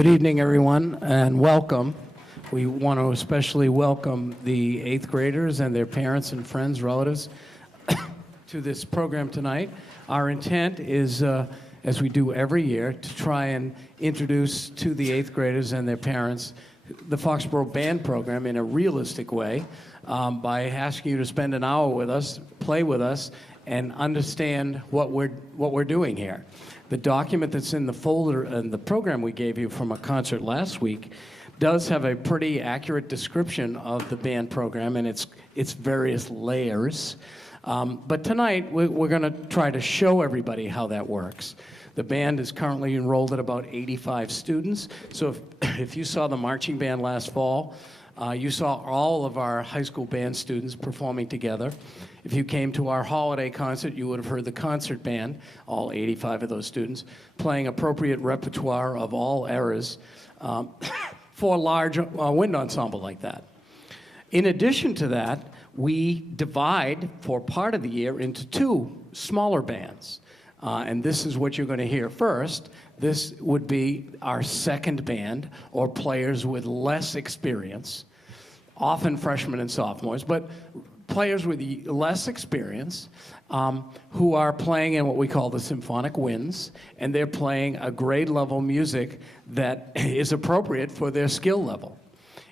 Good evening, everyone, and welcome. We want to especially welcome the eighth graders and their parents and friends, relatives, to this program tonight. Our intent is, as we do every year, to try and introduce to the eighth graders and their parents the Foxborough Band program in a realistic way by asking you to spend an hour with us, play with us, and understand what we're doing here. The document that's in the folder and the program we gave you from a concert last week does have a pretty accurate description of the band program and its various layers. But tonight, we're going to try to show everybody how that works. The band is currently enrolled at about 85 students. So if you saw the marching band last fall, you saw all of our high school band students performing together. If you came to our holiday concert, you would have heard the concert band, all 85 of those students, playing appropriate repertoire of all eras for a large wind ensemble like that. In addition to that, we divide for part of the year into two smaller bands. And this is what you're going to hear first. This would be our second band, or players with less experience, often freshmen and sophomores, but players with less experience who are playing in what we call the symphonic winds, and they're playing a grade level music that is appropriate for their skill level.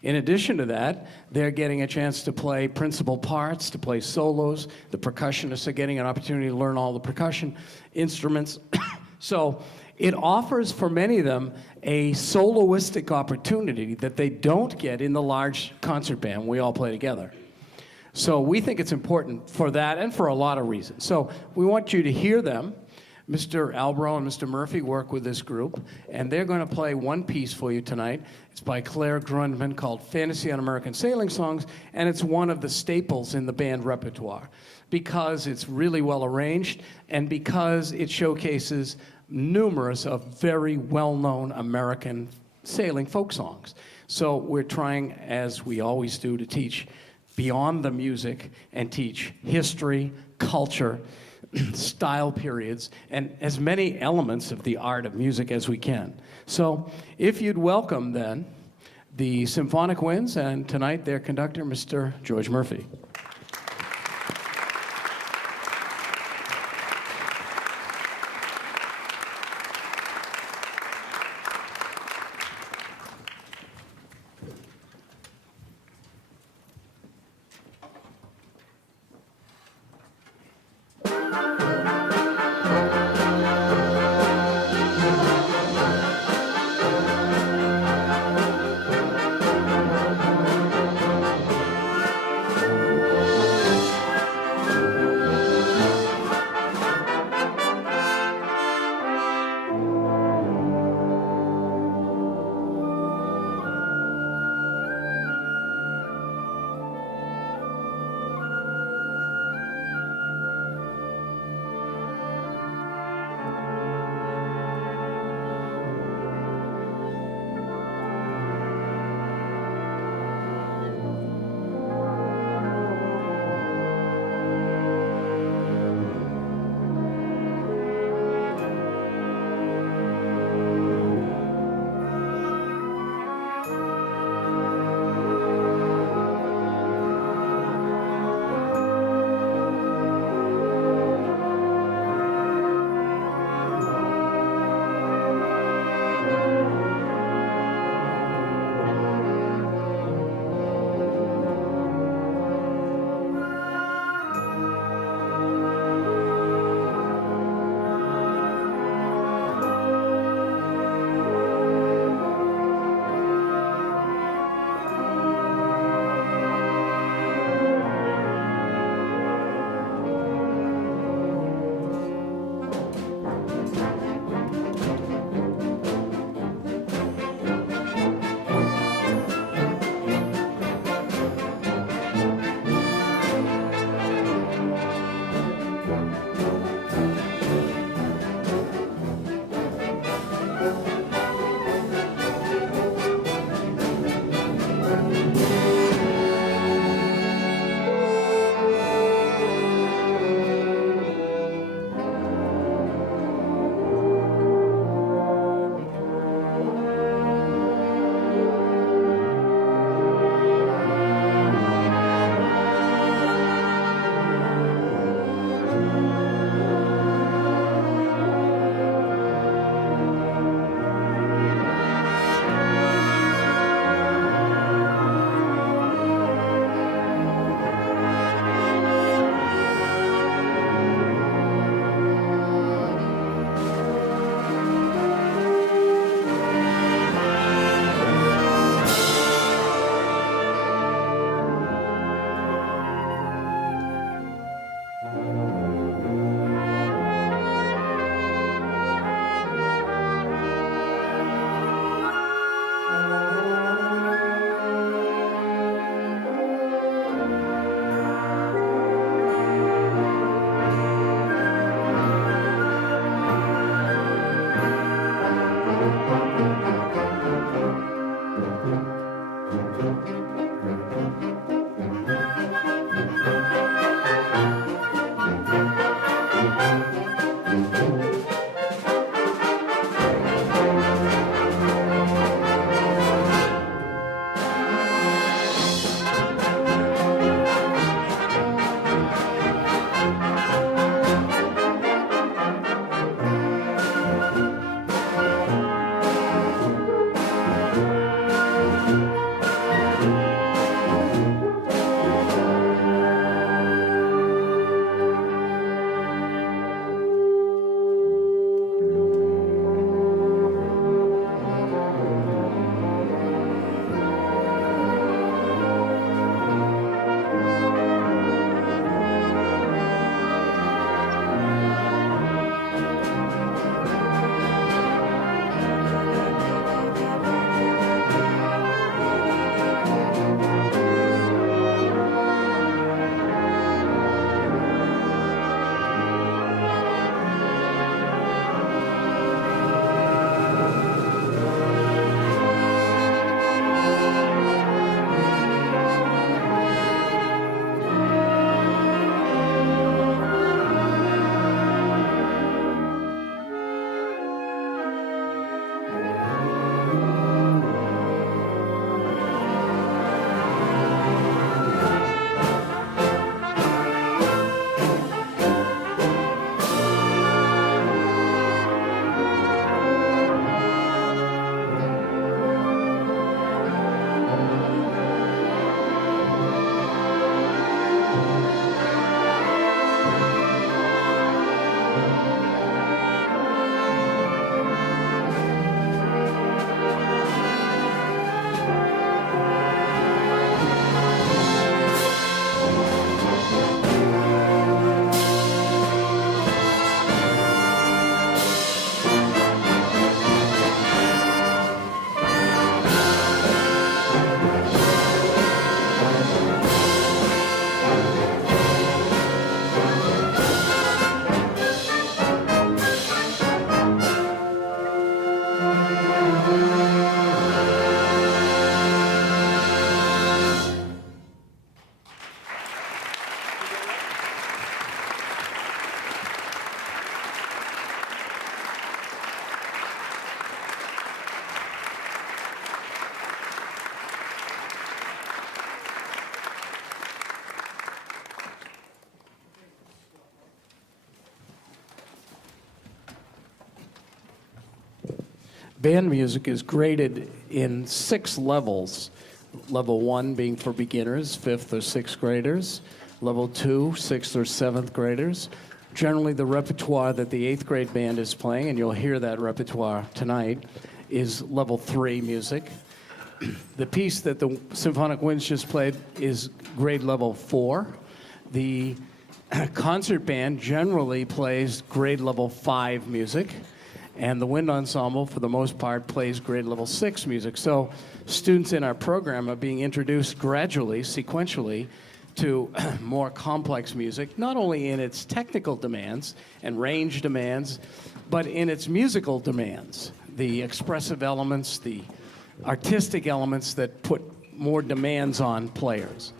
In addition to that, they're getting a chance to play principal parts, to play solos. The percussionists are getting an opportunity to learn all the percussion instruments. So it offers for many of them a soloistic opportunity that they don't get in the large concert band we all play together. So we think it's important for that and for a lot of reasons. So we want you to hear them. Mr. Albro and Mr. Murphy work with this group, and they're going to play one piece for you tonight. It's by Claire Grundman called Fantasy on American Sailing Songs, and it's one of the staples in the band repertoire because it's really well arranged and because it showcases numerous of very well-known American sailing folk songs. So we're trying, as we always do, to teach beyond the music and teach history, culture, style periods, and as many elements of the art of music as we can. So if you'd welcome then the Symphonic Winds, and tonight their conductor, Mr. George Murphy. Band music is graded in 6 levels. Level 1 being for beginners, 5th or 6th graders. Level 2, 6th or 7th graders. Generally, the repertoire that the 8th grade band is playing, and you'll hear that repertoire tonight, is level 3 music. The piece that the Symphonic Winds just played is grade level 4. The concert band generally plays grade level 5 music, and the wind ensemble, for the most part, plays grade level 6 music. So students in our program are being introduced gradually, sequentially, to more complex music, not only in its technical demands and range demands, but in its musical demands, the expressive elements, the artistic elements that put more demands on players.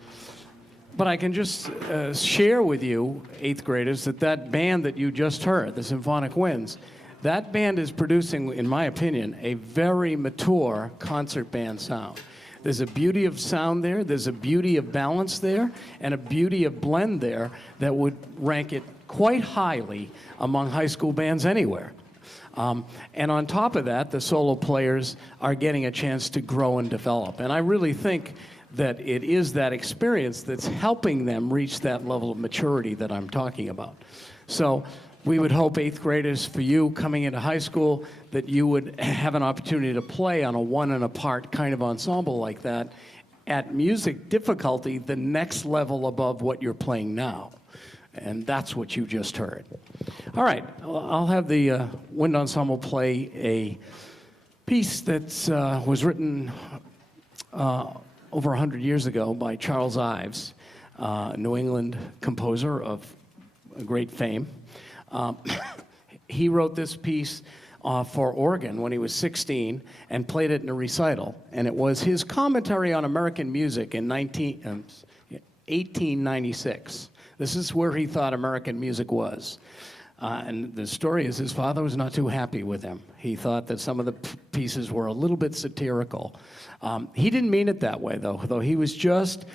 But I can just share with you, 8th graders, that band that you just heard, the Symphonic Winds, that band is producing, in my opinion, a very mature concert band sound. There's a beauty of sound there, there's a beauty of balance there, and a beauty of blend there that would rank it quite highly among high school bands anywhere. And on top of that, the solo players are getting a chance to grow and develop. And I really think that it is that experience that's helping them reach that level of maturity that I'm talking about. So we would hope 8th graders, for you coming into high school, that you would have an opportunity to play on a one and a part kind of ensemble like that at music difficulty the next level above what you're playing now. And that's what you just heard. All right, I'll have the wind ensemble play a piece that was written over 100 years ago by Charles Ives, a New England composer of great fame. He wrote this piece for organ when he was 16 and played it in a recital. And it was his commentary on American music in 1896. This is where he thought American music was. And the story is his father was not too happy with him. He thought that some of the pieces were a little bit satirical. He didn't mean it that way, though he was just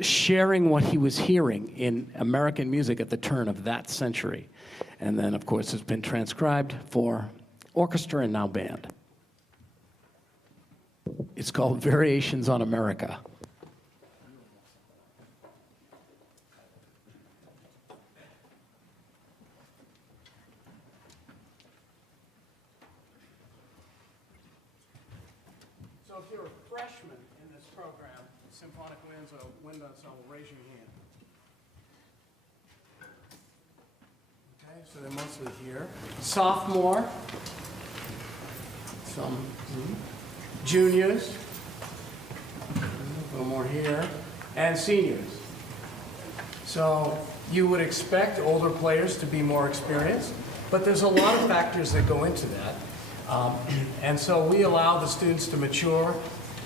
sharing what he was hearing in American music at the turn of that century. And then, of course, it's been transcribed for orchestra and now band. It's called Variations on America. So if you're a freshman in this program, Symphonic Winds or Wind Ensemble, raise your hand. Okay, so they're mostly here. Sophomore, some juniors, a little more here, and seniors. So you would expect older players to be more experienced, but there's a lot of factors that go into that. And so we allow the students to mature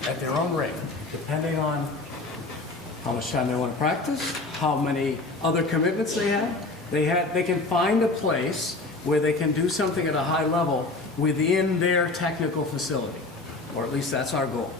at their own rate, depending on how much time they want to practice, how many other commitments they have. They can find a place where they can do something at a high level within their technical facility, or at least that's our goal.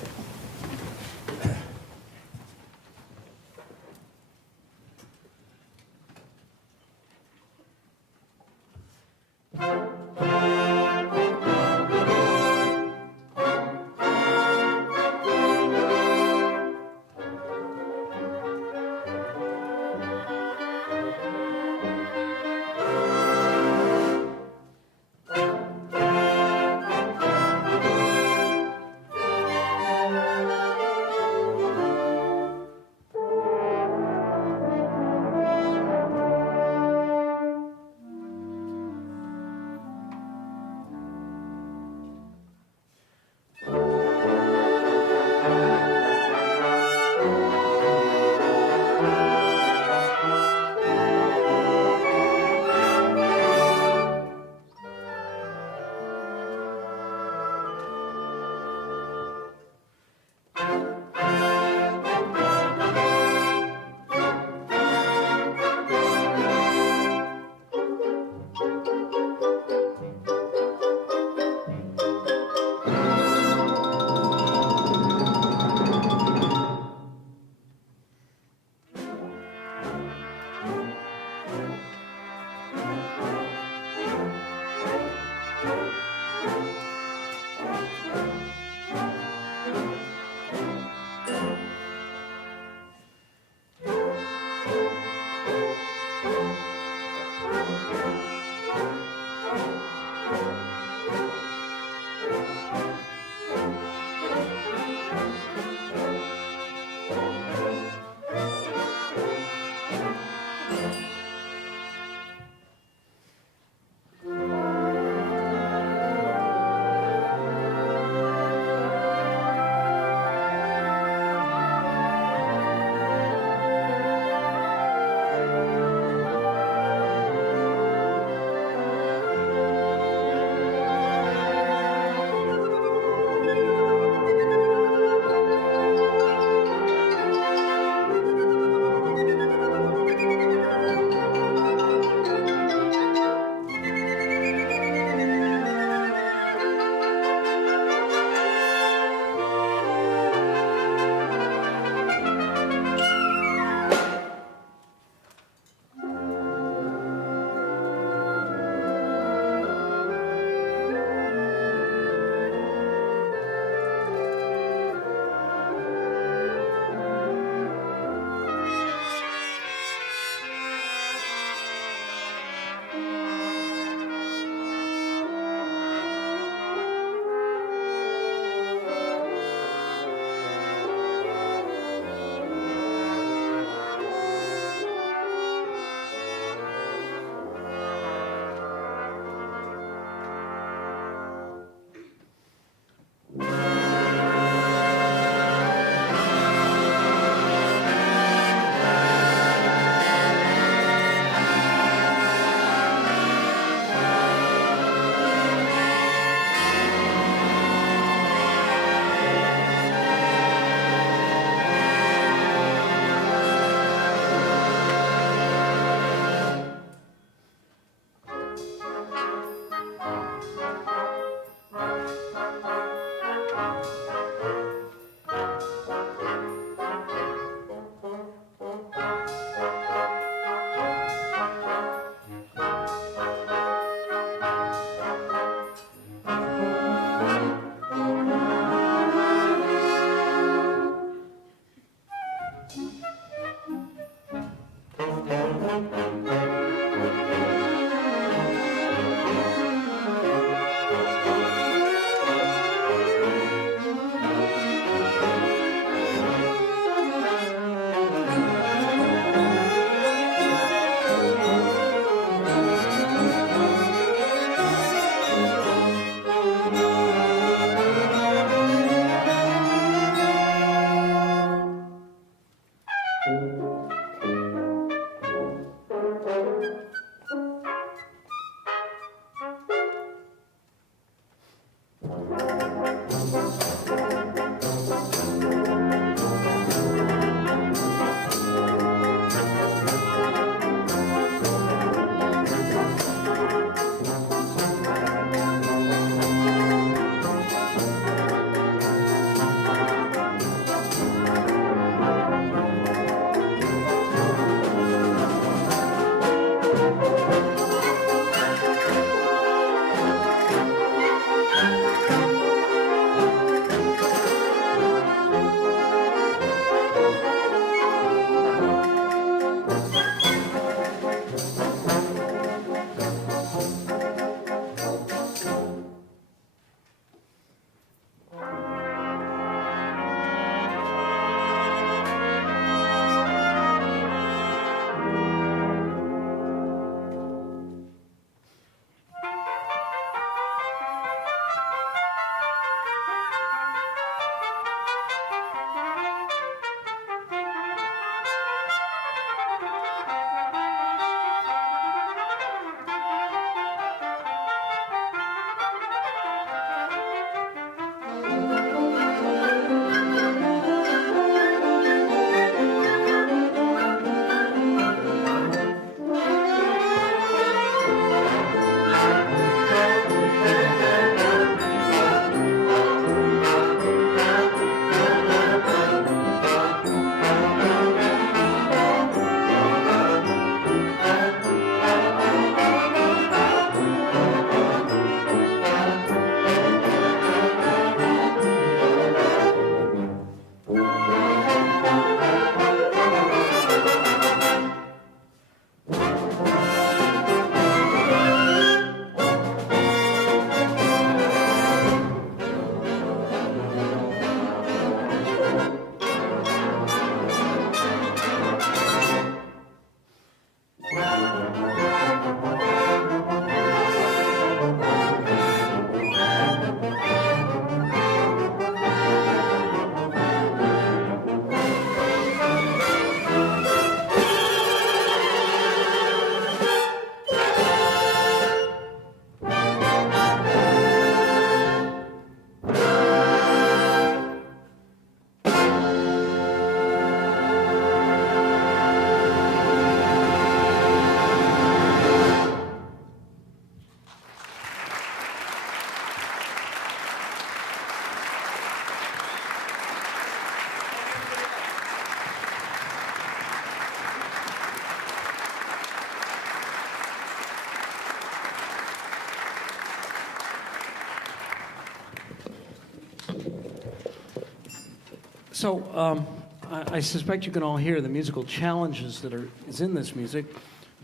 I suspect you can all hear the musical challenges is in this music,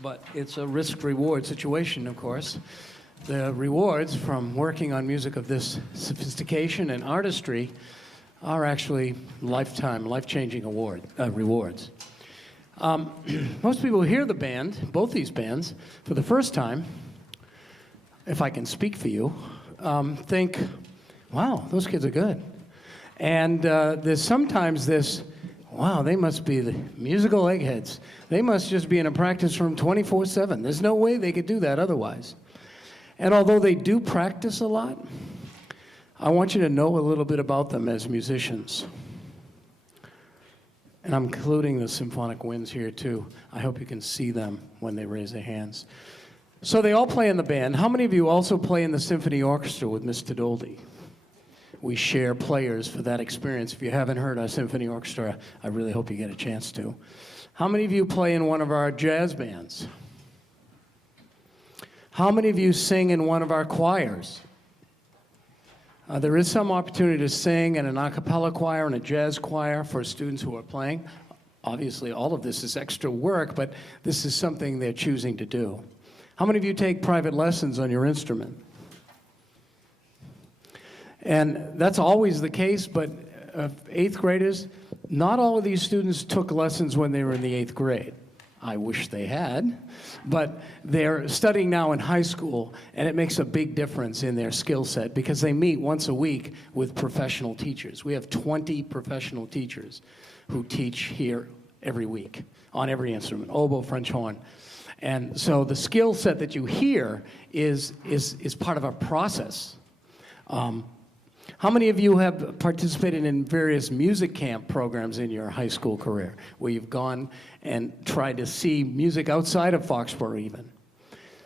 but it's a risk-reward situation, of course. The rewards from working on music of this sophistication and artistry are actually life-changing rewards. Most people who hear the band, both these bands, for the first time, if I can speak for you, think, wow, those kids are good. And there's sometimes this, wow, they must be the musical eggheads. They must just be in a practice room 24/7. There's no way they could do that otherwise. And although they do practice a lot, I want you to know a little bit about them as musicians. And I'm including the symphonic winds here too. I hope you can see them when they raise their hands. So they all play in the band. How many of you also play in the symphony orchestra with Mr. Doldy? We share players for that experience. If you haven't heard our symphony orchestra, I really hope you get a chance to. How many of you play in one of our jazz bands? How many of you sing in one of our choirs? There is some opportunity to sing in an a cappella choir and a jazz choir for students who are playing. Obviously, all of this is extra work, but this is something they're choosing to do. How many of you take private lessons on your instrument? And that's always the case, but 8th graders, not all of these students took lessons when they were in the 8th grade. I wish they had, but they're studying now in high school, and it makes a big difference in their skill set because they meet once a week with professional teachers. We have 20 professional teachers who teach here every week on every instrument, oboe, French horn. And so the skill set that you hear is part of our process. How many of you have participated in various music camp programs in your high school career, where you've gone and tried to see music outside of Foxborough even?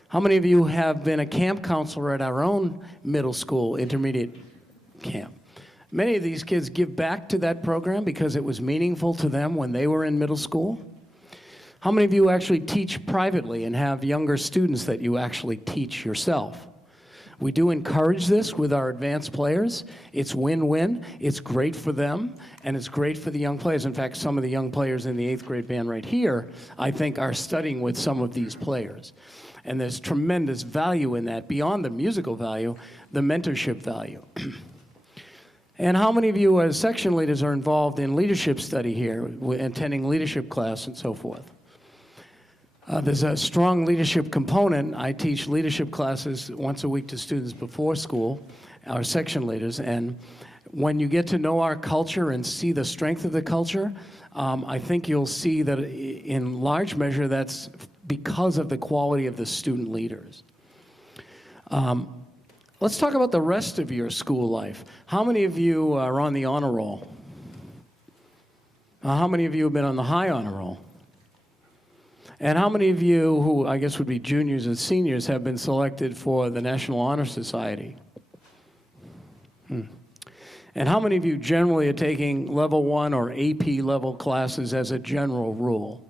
How many of you have been a camp counselor at our own middle school intermediate camp? Many of these kids give back to that program because it was meaningful to them when they were in middle school. How many of you actually teach privately and have younger students that you actually teach yourself? We do encourage this with our advanced players. It's win-win. It's great for them, and it's great for the young players. In fact, some of the young players in the 8th grade band right here, I think, are studying with some of these players. And there's tremendous value in that, beyond the musical value, the mentorship value. And how many of you as section leaders are involved in leadership study here, attending leadership class and so forth? There's a strong leadership component. I teach leadership classes once a week to students before school, our section leaders, and when you get to know our culture and see the strength of the culture, I think you'll see that in large measure that's because of the quality of the student leaders. Let's talk about the rest of your school life. How many of you are on the honor roll? How many of you have been on the high honor roll? And how many of you, who I guess would be juniors and seniors, have been selected for the National Honor Society? And how many of you generally are taking level 1 or AP level classes as a general rule?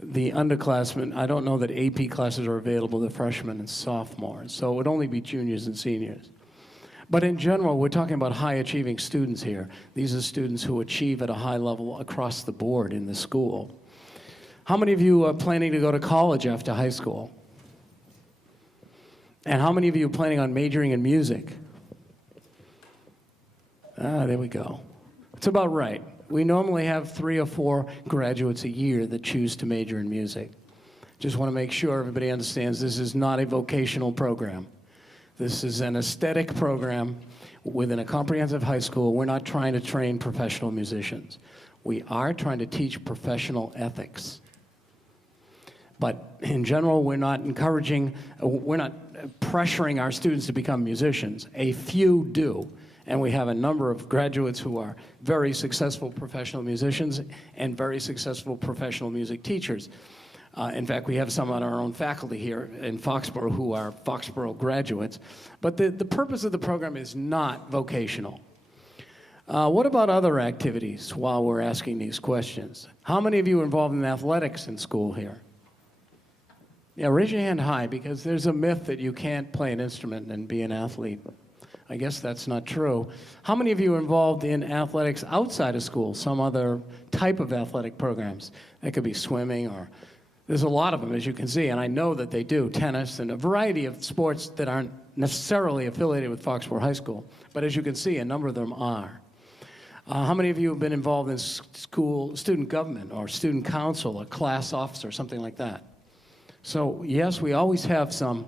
The underclassmen, I don't know that AP classes are available to freshmen and sophomores, so it would only be juniors and seniors. But in general, we're talking about high-achieving students here. These are students who achieve at a high level across the board in the school. How many of you are planning to go to college after high school? And how many of you are planning on majoring in music? There we go. It's about right. We normally have 3 or 4 graduates a year that choose to major in music. Just want to make sure everybody understands this is not a vocational program. This is an aesthetic program within a comprehensive high school. We're not trying to train professional musicians. We are trying to teach professional ethics. But in general, we're not pressuring our students to become musicians. A few do. And we have a number of graduates who are very successful professional musicians and very successful professional music teachers. In fact, we have some on our own faculty here in Foxborough who are Foxborough graduates. But the purpose of the program is not vocational. What about other activities while we're asking these questions? How many of you are involved in athletics in school here? Yeah, raise your hand high, because there's a myth that you can't play an instrument and be an athlete. I guess that's not true. How many of you are involved in athletics outside of school, some other type of athletic programs? That could be swimming, or there's a lot of them, as you can see, and I know that they do, tennis and a variety of sports that aren't necessarily affiliated with Foxborough High School. But as you can see, a number of them are. How many of you have been involved in school student government or student council, a class officer, something like that? So yes, we always have some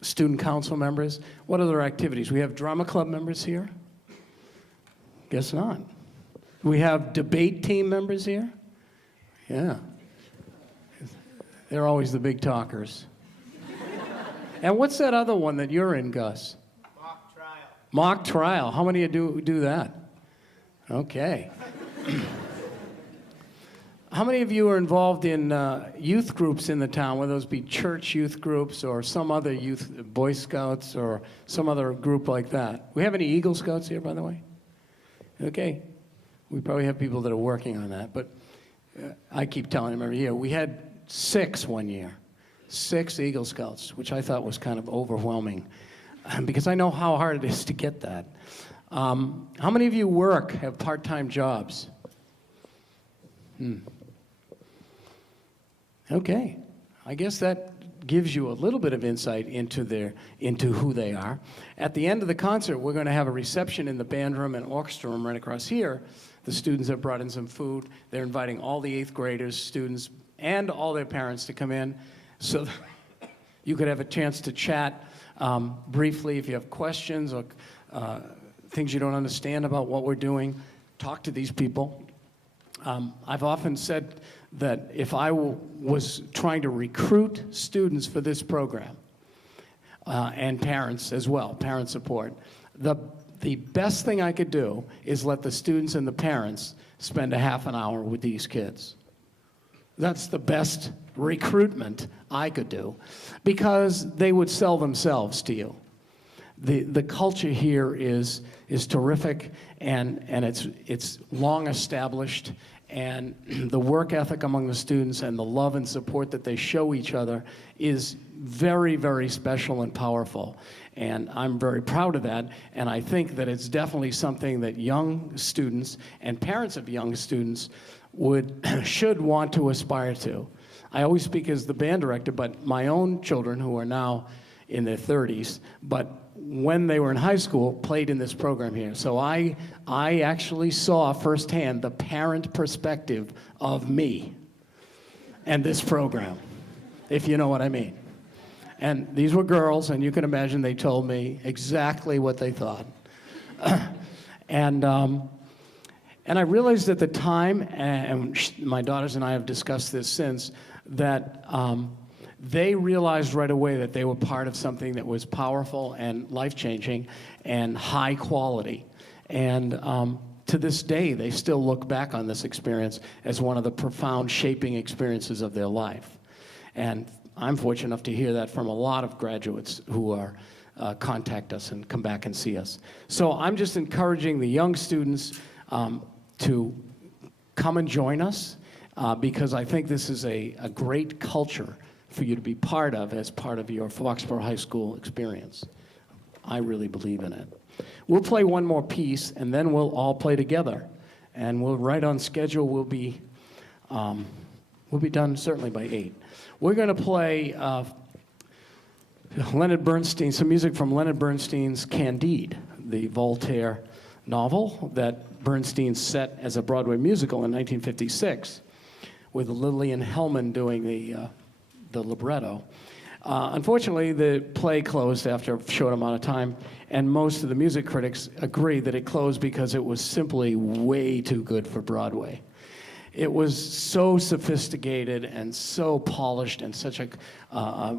student council members. What other activities? We have drama club members here? Guess not. We have debate team members here? Yeah. They're always the big talkers. And what's that other one that you're in, Gus? Mock trial. Mock trial. How many of you do that? Okay. How many of you are involved in youth groups in the town, whether those be church youth groups or some other youth, Boy Scouts or some other group like that? We have any Eagle Scouts here, by the way? Okay. We probably have people that are working on that, but I keep telling them every year. We had 6 one year. 6 Eagle Scouts, which I thought was kind of overwhelming because I know how hard it is to get that. How many of you have part-time jobs? Okay. I guess that gives you a little bit of insight into who they are. At the end of the concert, we're going to have a reception in the band room and orchestra room right across here. The students have brought in some food. They're inviting all the 8th graders, students, and all their parents to come in so you could have a chance to chat briefly if you have questions or things you don't understand about what we're doing. Talk to these people. I've often said that if I was trying to recruit students for this program, and parents as well, parent support, the best thing I could do is let the students and the parents spend a half an hour with these kids. That's the best recruitment I could do because they would sell themselves to you. The culture here is terrific and it's long established, and the work ethic among the students and the love and support that they show each other is very, very special and powerful. And I'm very proud of that, and I think that it's definitely something that young students and parents of young students should want to aspire to. I always speak as the band director, but my own children, who are now in their 30s, but when they were in high school, played in this program here. So I actually saw firsthand the parent perspective of me and this program, if you know what I mean. And these were girls, and you can imagine they told me exactly what they thought. And I realized at the time, and my daughters and I have discussed this since, that they realized right away that they were part of something that was powerful and life-changing and high quality. And to this day, they still look back on this experience as one of the profound shaping experiences of their life. And I'm fortunate enough to hear that from a lot of graduates who contact us and come back and see us. So I'm just encouraging the young students to come and join us because I think this is a great culture for you to be part of as part of your Foxborough High School experience. I really believe in it. We'll play one more piece, and then we'll all play together. And we'll right on schedule. We'll be done certainly by 8. We're going to play Leonard Bernstein, some music from Leonard Bernstein's Candide, the Voltaire novel that Bernstein set as a Broadway musical in 1956, with Lillian Hellman doing the libretto. Unfortunately, the play closed after a short amount of time, and most of the music critics agree that it closed because it was simply way too good for Broadway. It was so sophisticated and so polished and such a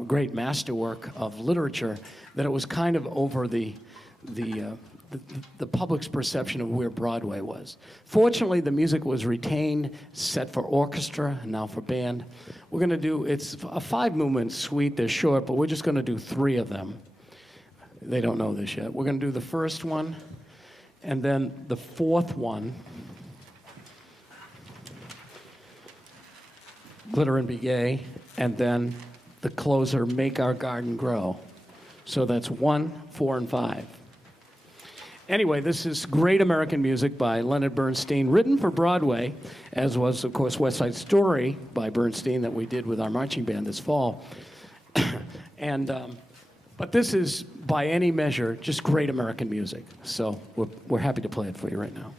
great masterwork of literature that it was kind of over the public's perception of where Broadway was. Fortunately, the music was retained, set for orchestra, and now for band. We're going to do, it's a 5-movement suite. They're short, but we're just going to do 3 of them. They don't know this yet. We're going to do the first one, and then the 4th one, Glitter and Be Gay, and then the closer, Make Our Garden Grow. So that's 1, 4, and 5. Anyway, this is great American music by Leonard Bernstein, written for Broadway, as was, of course, West Side Story by Bernstein that we did with our marching band this fall. But this is, by any measure, just great American music. So we're happy to play it for you right now.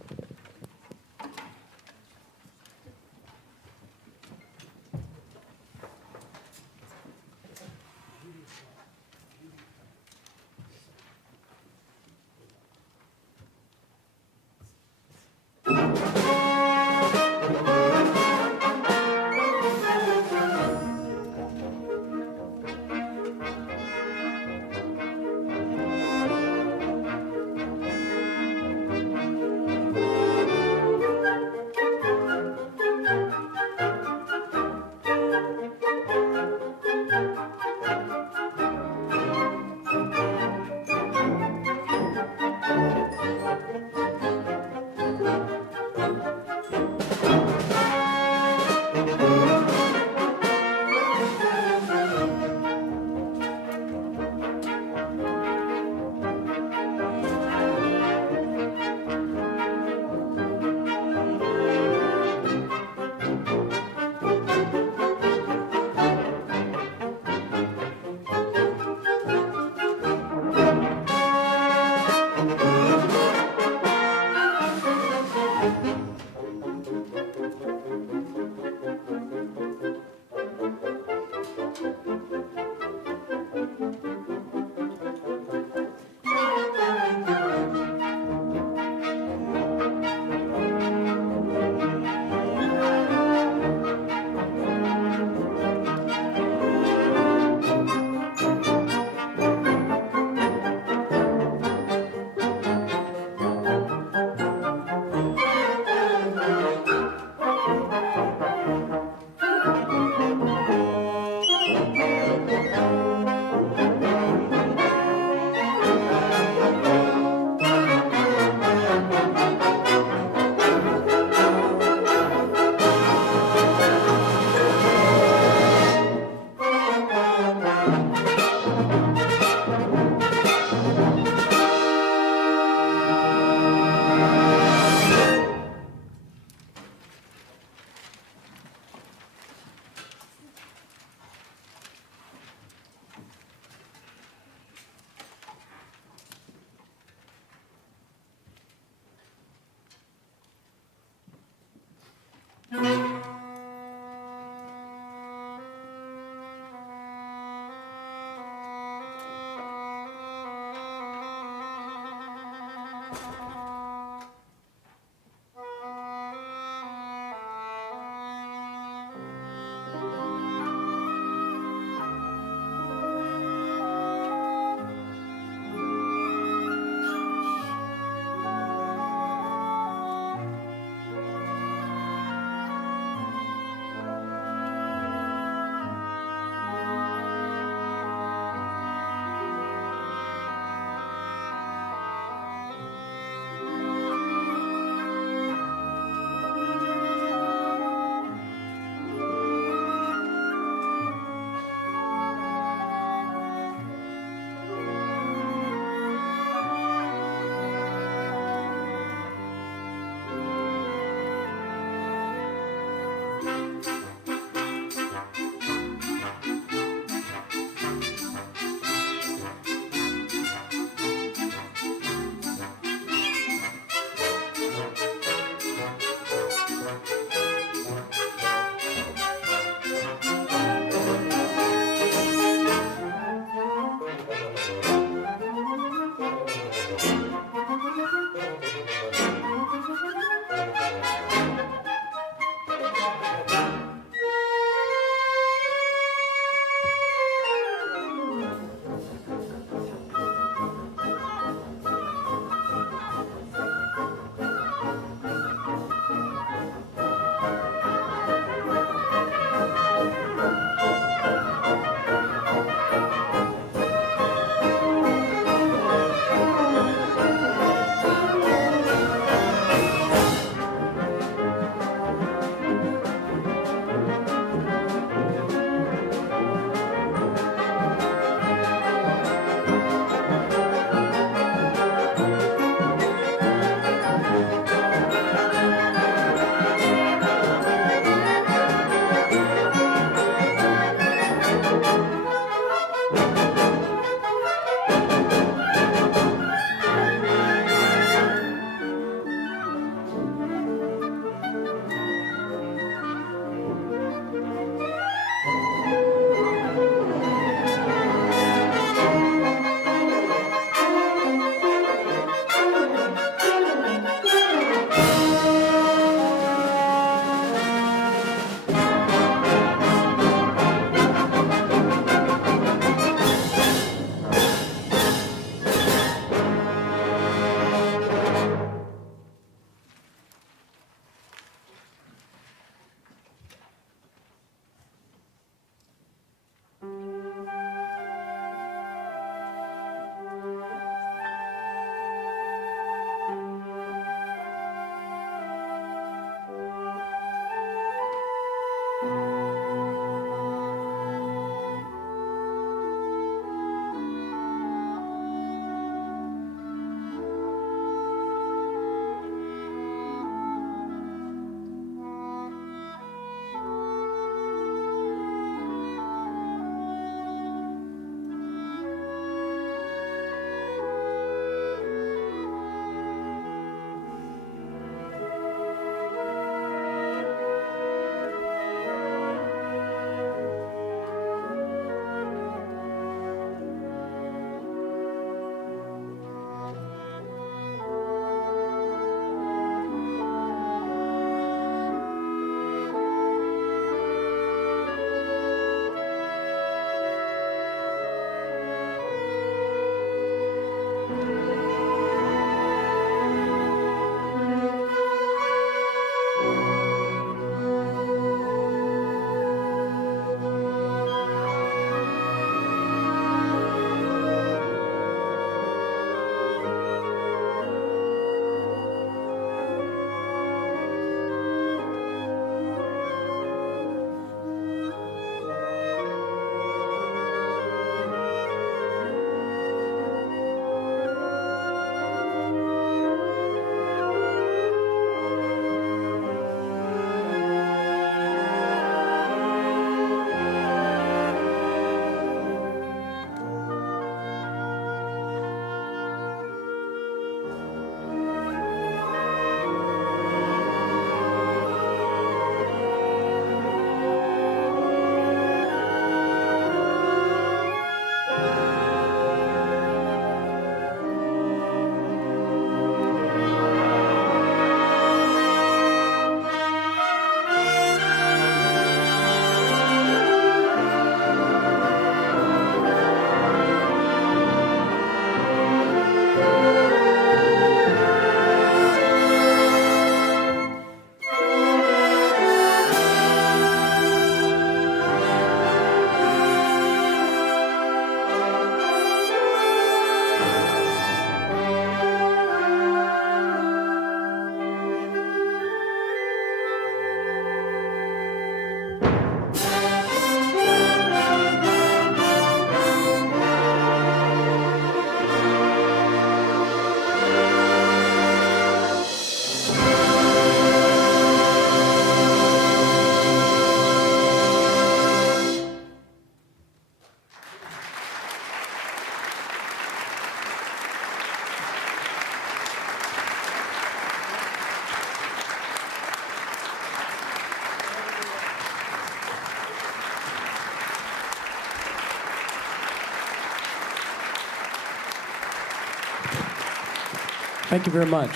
Thank you very much.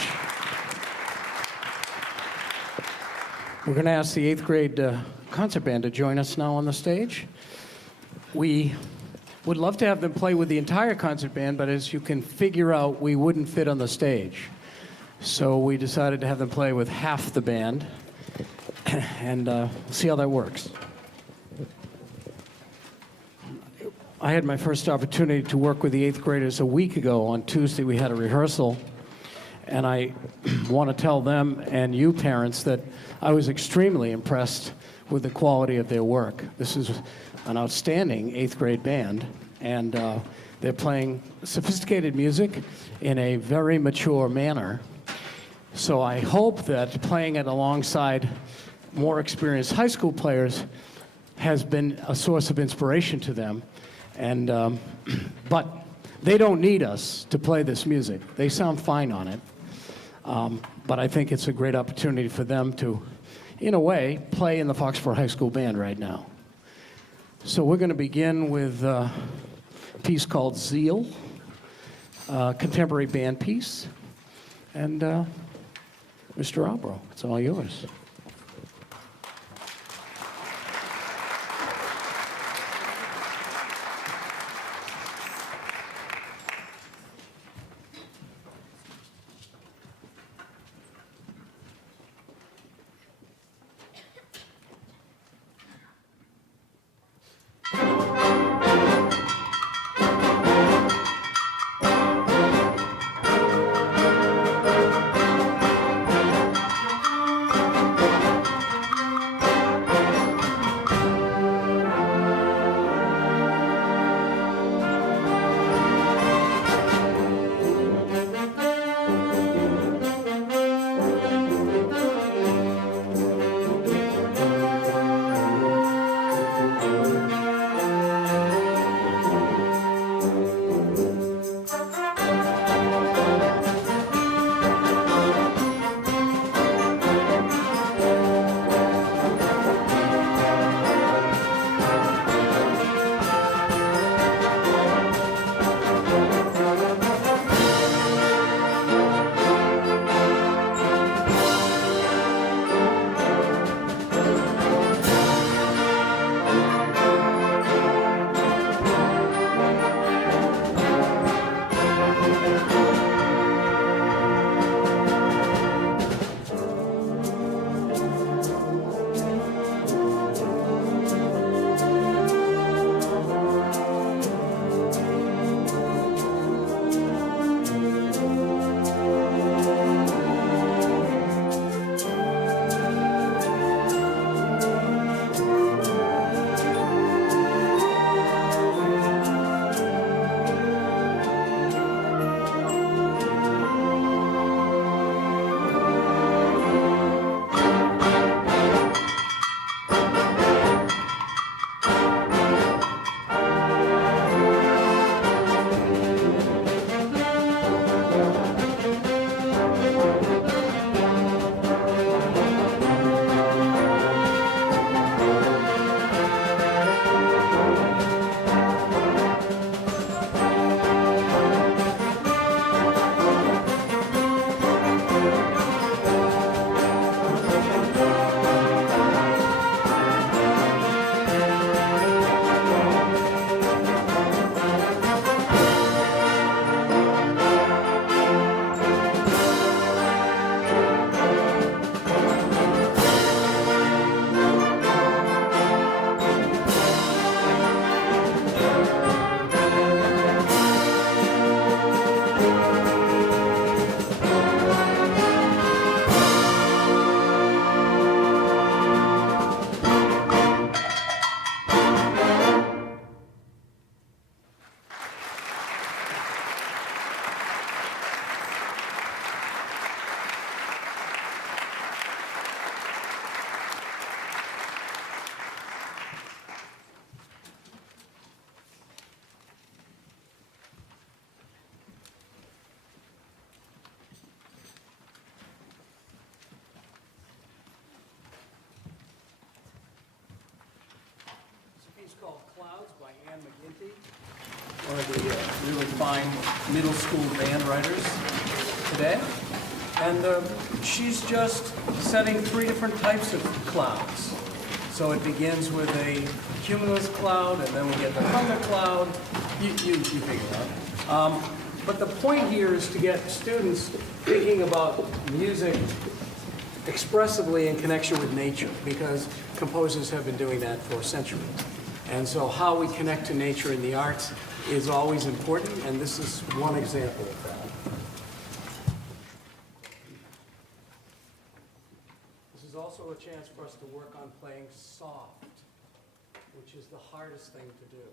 We're going to ask the 8th grade concert band to join us now on the stage. We would love to have them play with the entire concert band, but as you can figure out, we wouldn't fit on the stage. So we decided to have them play with half the band, and we'll see how that works. I had my first opportunity to work with the 8th graders a week ago. On Tuesday, we had a rehearsal, and I want to tell them and you parents that I was extremely impressed with the quality of their work. This is an outstanding 8th grade band, and they're playing sophisticated music in a very mature manner. So I hope that playing it alongside more experienced high school players has been a source of inspiration to them. And but they don't need us to play this music. They sound fine on it. But I think it's a great opportunity for them to, in a way, play in the Foxborough High School Band right now. So we're going to begin with a piece called Zeal, a contemporary band piece. And Mr. Albro, it's all yours. One of the really fine middle school band writers. today. And she's just setting 3 different types of clouds. So it begins with a cumulus cloud, and then we get the thundercloud. You figure it out. But the point here is to get students thinking about music expressively in connection with nature, because composers have been doing that for centuries. And so how we connect to nature in the arts is always important, and this is one example of that. This is also a chance for us to work on playing soft, which is the hardest thing to do.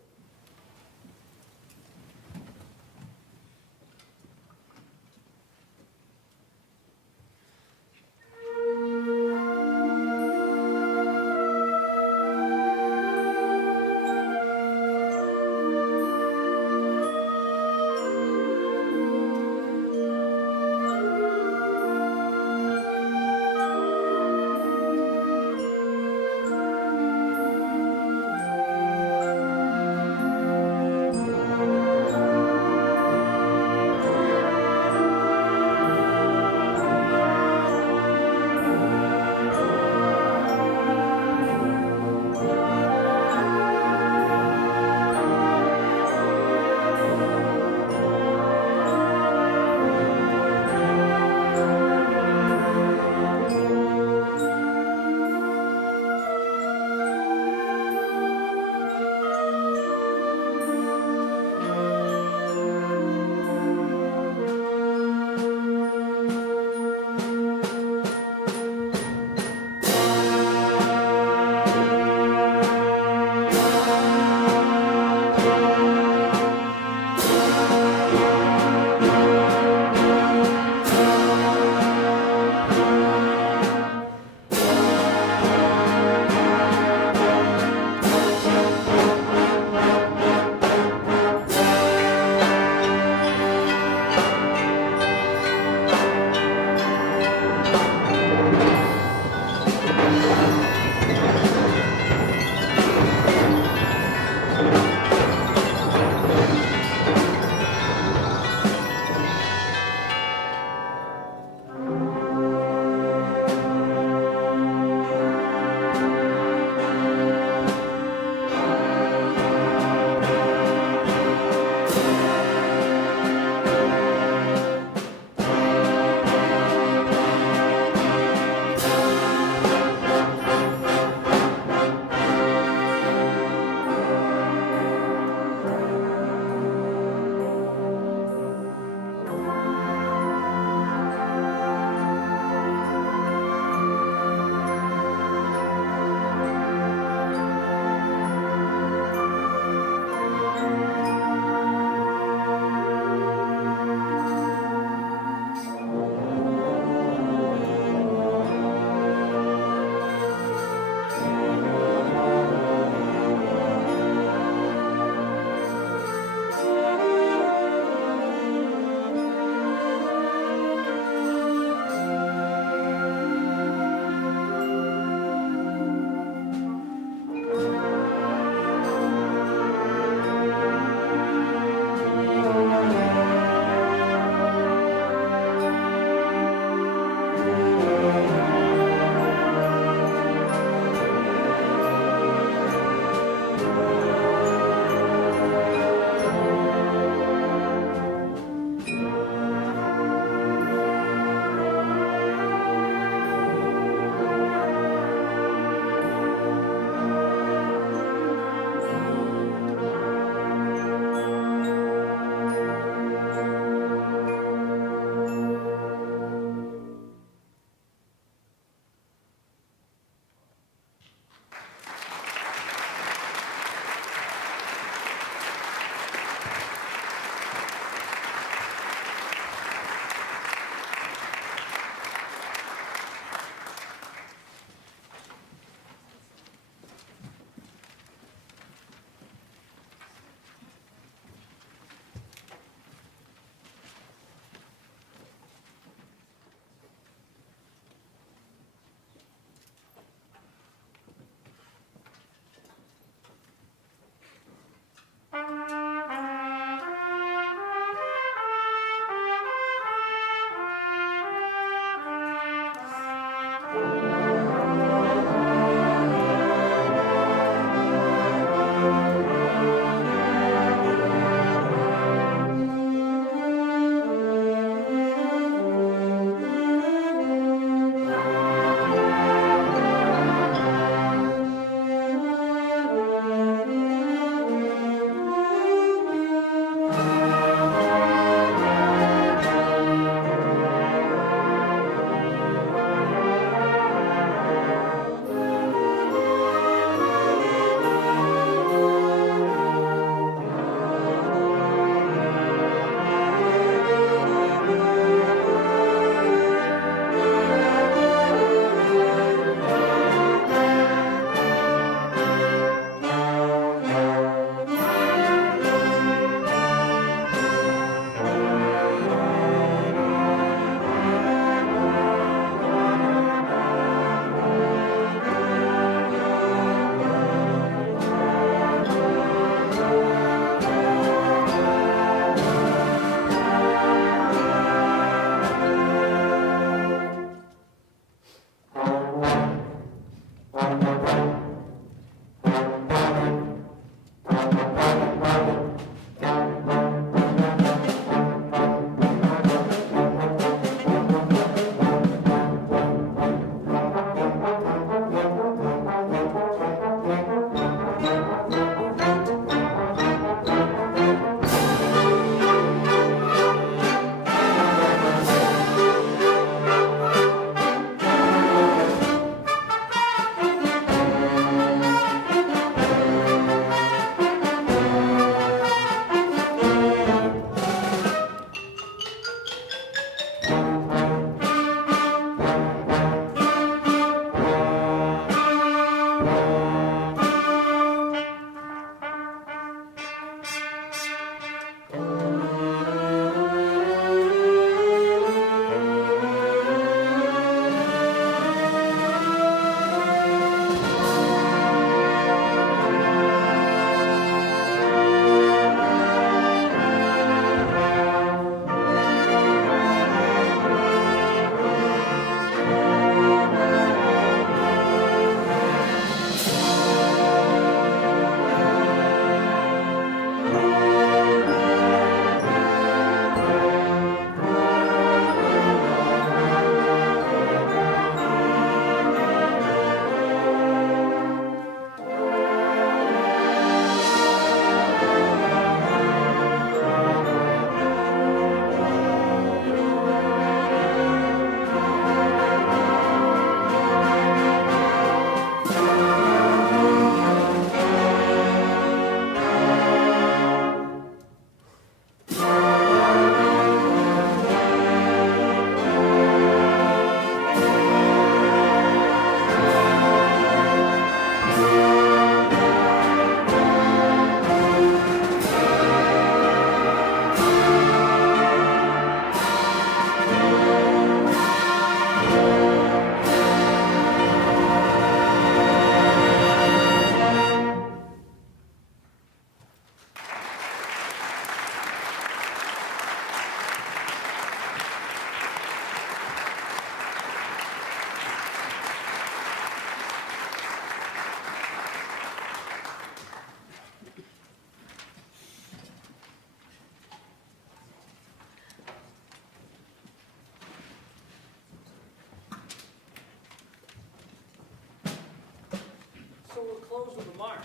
close with a march.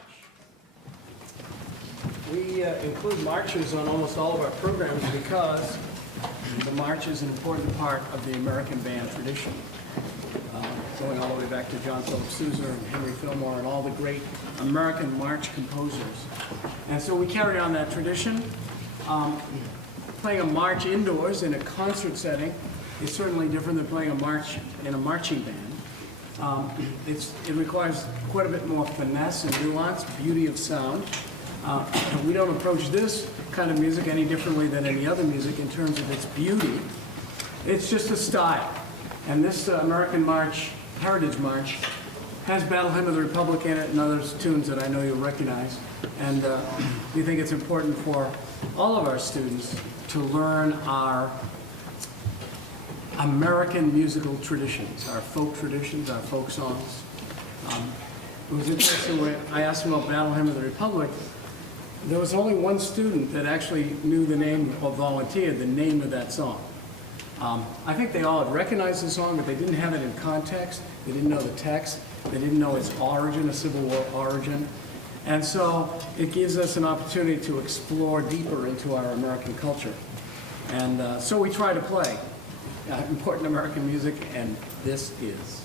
We include marches on almost all of our programs because the march is an important part of the American band tradition, going all the way back to John Philip Sousa and Henry Fillmore and all the great American march composers. And so we carry on that tradition. Playing a march indoors in a concert setting is certainly different than playing a march in a marching band. It requires quite a bit more finesse and nuance, beauty of sound. We don't approach this kind of music any differently than any other music in terms of its beauty. It's just a style. And this American March, Heritage March, has Battle Hymn of the Republic in it and other tunes that I know you'll recognize. And we think it's important for all of our students to learn our American musical traditions, our folk traditions, our folk songs. It was interesting when I asked them about Battle Hymn of the Republic. There was only one student that actually knew the name or volunteered the name of that song. I think they all had recognized the song, but they didn't have it in context. They didn't know the text. They didn't know its origin, a Civil War origin. And so it gives us an opportunity to explore deeper into our American culture. And so we try to play important American music, and this is.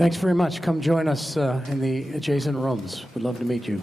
Thanks very much. Come join us in the adjacent rooms. We'd love to meet you.